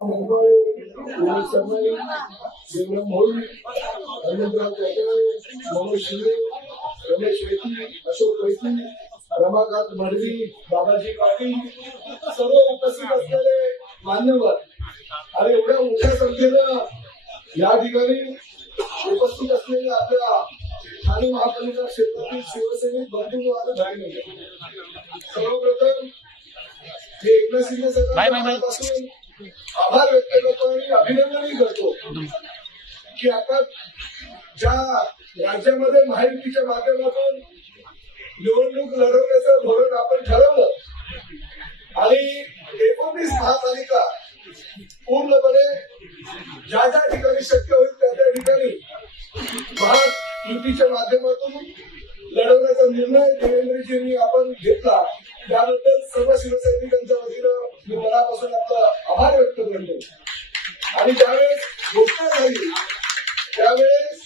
सरनाई, देवराम मोळी, हनुमंतराव कोकळे, मनोज शिंदे, रमेश वैती, अशोक वैती, रमाकांत मडवी, बाबाजी पाटील, सर्व उपस्थित असलेले मान्यवर आणि एवढ्या मोठ्या संख्येनं या ठिकाणी उपस्थित असलेल्या आपल्या ठाणे महापालिका क्षेत्रातील शिवसैनिक बंधू आणि बहिणी, सर्वप्रथम मी एकनाथ शिंदे सरकारपासून आभार व्यक्त करतो आणि अभिनंदनही करतो की आता ज्या राज्यामध्ये महायुतीच्या माध्यमातून निवडणूक लढवण्याचं धोरण आपण ठरवलं आणि 19 महापालिका पूर्णपणे ज्या ज्या ठिकाणी शक्य होईल त्या त्या ठिकाणी महायुतीच्या माध्यमातून लढवण्याचा निर्णय देवेंद्रजींनी आपण घेतला, त्याबद्दल सर्व शिवसैनिकांच्या वतीनं मी मनापासून आपला आभार व्यक्त करतो. आणि ज्यावेळेस घोषणा झाली त्यावेळेस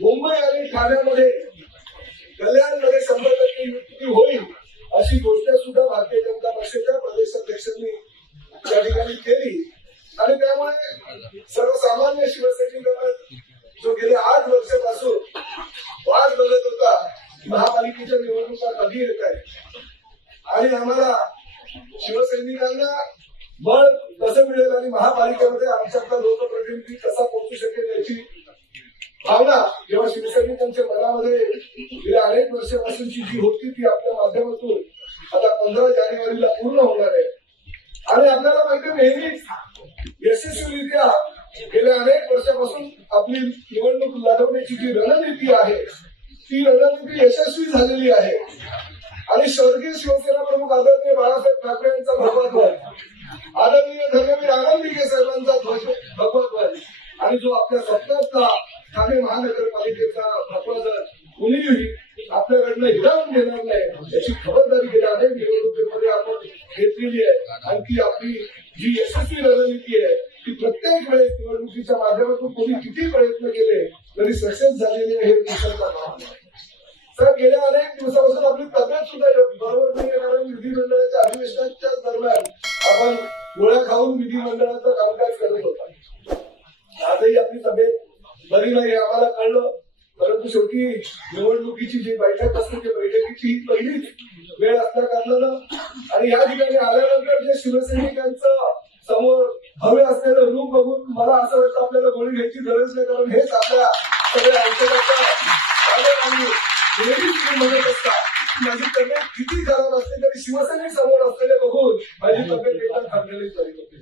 मुंबई आणि ठाण्यामध्ये कल्याणमध्ये 100% युती होईल अशी घोषणा सुद्धा भारतीय जनता पक्षाच्या प्रदेशाध्यक्षांनी त्या ठिकाणी केली. आणि त्यामुळे सर्वसामान्य शिवसैनिकांना जो गेल्या 8 वर्षापासून वाट बघत होता महापालिकेच्या निवडणुका कधी येत आहे आणि आम्हाला शिवसैनिकांना बळ कसं मिळेल आणि महापालिकेमध्ये आमच्यातला लोकप्रतिनिधी कसा पोहोचू शकेल याची भावना जेव्हा शिवसैनिकांच्या मनामध्ये गेल्या अनेक वर्षापासूनची जी होती ती आपल्या माध्यमातून आता 15 जानेवारीला पूर्ण होणार आहे. आणि आपल्याला माहिती नेहमीच यशस्वीरित्या गेल्या अनेक वर्षापासून आपली निवडणूक लढवण्याची जी रणनीती आहे ती रणनीती यशस्वी झालेली आहे. आणि स्वर्गीय शिवसेना प्रमुख आदरणीय बाळासाहेब ठाकरे यांचा भगवा ध्वज, आदरणीय धर्मवीर आनंद दिघे साहेबांचा भगवा ध्वज आणि जो आपल्या स्वप्नातला ठाणे महानगरपालिकेचा भगवा ध्वज कुणीही आपल्याकडनं हिरावून घेणार नाही याची खबरदारी गेल्या अनेक निवडणुकीमध्ये आपण घेतलेली आहे. आणि ती आपली जी यशस्वी रणनीती आहे ती प्रत्येक वेळेस निवडणुकीच्या माध्यमातून कोणी किती प्रयत्न केले तरी सक्सेस झालेले हे विसरता कामा नये. सर, गेल्या अनेक दिवसापासून आपली तब्येत सुद्धा बरोबर नाही, कारण विधिमंडळाच्या अधिवेशनाच्या दरम्यान आपण गोळ्या खाऊन विधिमंडळाचं कामकाज करत होता. आजही आपली तब्येत बरी नाही हे आम्हाला कळलं, परंतु शेवटी निवडणुकीची जी बैठक असते ती बैठकीची ही पहिलीच वेळ असल्या कारणानं आणि या ठिकाणी आल्यानंतर जे शिवसैनिकांचं समोर हवे असलेलं रूप बघून मला असं वाटतं आपल्याला गोळी घ्यायची गरज नाही, कारण हेच आपल्या सगळ्या औषधाचं म्हणत असतात. माझी तब्येत किती खराब असते तरी शिवसैनिक समोर असलेले बघून माझी तब्येत एकदम थांबलेलीच झाली होती.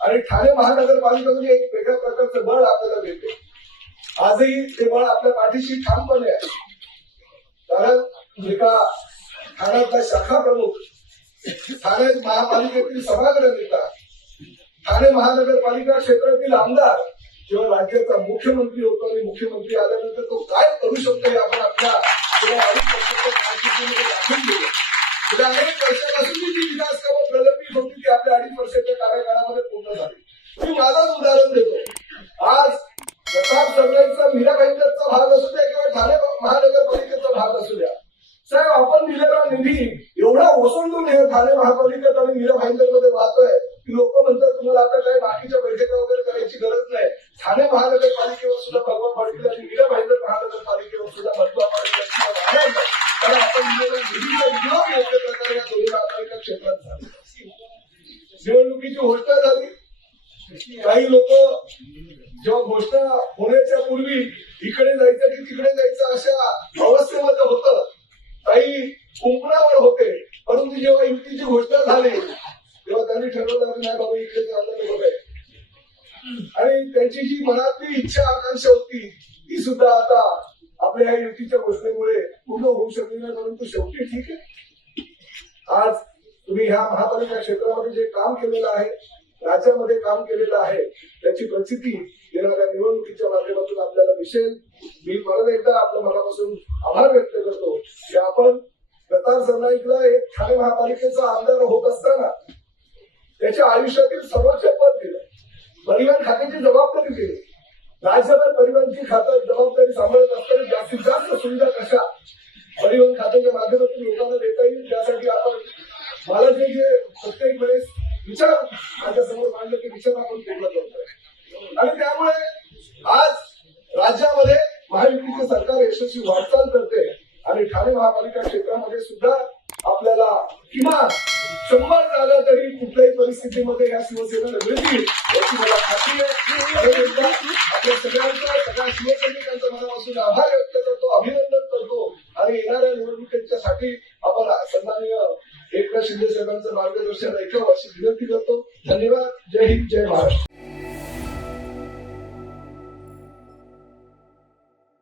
आणि ठाणे महानगरपालिकेमध्ये एक वेगळ्या प्रकारचं बळ आपल्याला मिळते. आजही ते बळ आपल्या पाठीशी ठामपणे आहे, कारण एका ठाण्यातला शाखा प्रमुख, ठाणे महापालिकेतील सभागृह नेता, ठाणे महानगरपालिका क्षेत्रातील आमदार जेव्हा राज्याचा मुख्यमंत्री होतो आणि मुख्यमंत्री आल्यानंतर तो काय करू शकतो हे आपण आपल्या गेल्या 2.5 वर्षाच्या कारकिर्दीमध्ये दाखवून दिलं. गेल्या अनेक वर्षापासून जी विकास कामं प्रलंबित होती ती आपल्या 2.5 वर्षाच्या कार्यकाळामध्ये पूर्ण झाली. मी माझाच उदाहरण देतो. आज प्रताप सरनाईचा मीरा भाईंदरचा भाग असू द्या किंवा ठाणे महानगरपालिकेचा भाग असू द्या, साहेब आपण दिलेला निधी एवढा ओसंडून हे ठाणे महापालिकेत आणि मीरा भाईंदरमध्ये वाहतोय की लोक म्हणतात तुम्हाला आता काही बाकीच्या बैठका वगैरे करायची गरज नाही. ठाणे महानगरपालिकेवर सुद्धा भगवा पडतील आणि मीरा भाईंदर महानगरपालिकेवर सुद्धा भगवा पडेल, कारण आपण दिलेला निधीचा विनियोग योग्य प्रकारे या दोन्ही महापालिका क्षेत्रात झाला. निवडणुकीची घोषणा झाली, काही लोक जेव्हा घोषणा होण्याच्या पूर्वी इकडे जायचं की तिकडे जायचं अशा अवस्थेमध्ये होतं, काही कुंपणावर होते, परंतु जेव्हा युतीची घोषणा झाली तेव्हा त्यांनी ठरवलं नाही बाबा इकडे चाललं बघाय. आणि त्यांची जी मनातली इच्छा आकांक्षा होती ती सुद्धा आता आपल्या या युतीच्या घोषणेमुळे पूर्ण होऊ शकली नाही. परंतु शेवटी ठीक आहे, आज तुम्ही ह्या महापालिका क्षेत्रामध्ये जे काम केलेलं आहे, राज्यामध्ये काम केलेलं आहे, त्याची प्रचिती येणाऱ्या निवडणुकीच्या माध्यमातून आपल्याला दिसेल. मी परत एकदा आपल्या मनापासून आभार व्यक्त करतो की आपण प्रताप सरनाईकला एक ठाणे महापालिकेचा आमदार होत असताना त्याच्या आयुष्यातील सर्वोच्च पद दिलं, परिवहन खात्याची जबाबदारी दिली, राज्यभर परिवहनची खातं जबाबदारी सांभाळत असताना जास्तीत जास्त सुविधा कशा परिवहन खात्याच्या माध्यमातून लोकांना देता येईल त्यासाठी आपण मला जे जे प्रत्येक वेळेस विचार माझ्यासमोर मांडले ते विचार आपण पूर्ण करतोय आणि त्यामुळे आज राज्यामध्ये महायुतीचे सरकार यशस्वी वाटचाल करते आणि ठाणे महापालिका क्षेत्रामध्ये सुद्धा आपल्याला किमान 100 जागा तरी कुठल्याही परिस्थितीमध्ये या शिवसेनेला मिळतील याची मला खात्री आहे. आपल्या सगळ्या शिवसैनिकांचा मनापासून आभार व्यक्त करतो, अभिनंदन करतो आणि येणाऱ्या निवडणुकीच्यासाठी आपण सन्माननीय एकनाथ शिंदे साहेबांचं मार्गदर्शन ऐकावं अशी विनंती करतो. धन्यवाद. जय हिंद, जय महाराष्ट्र.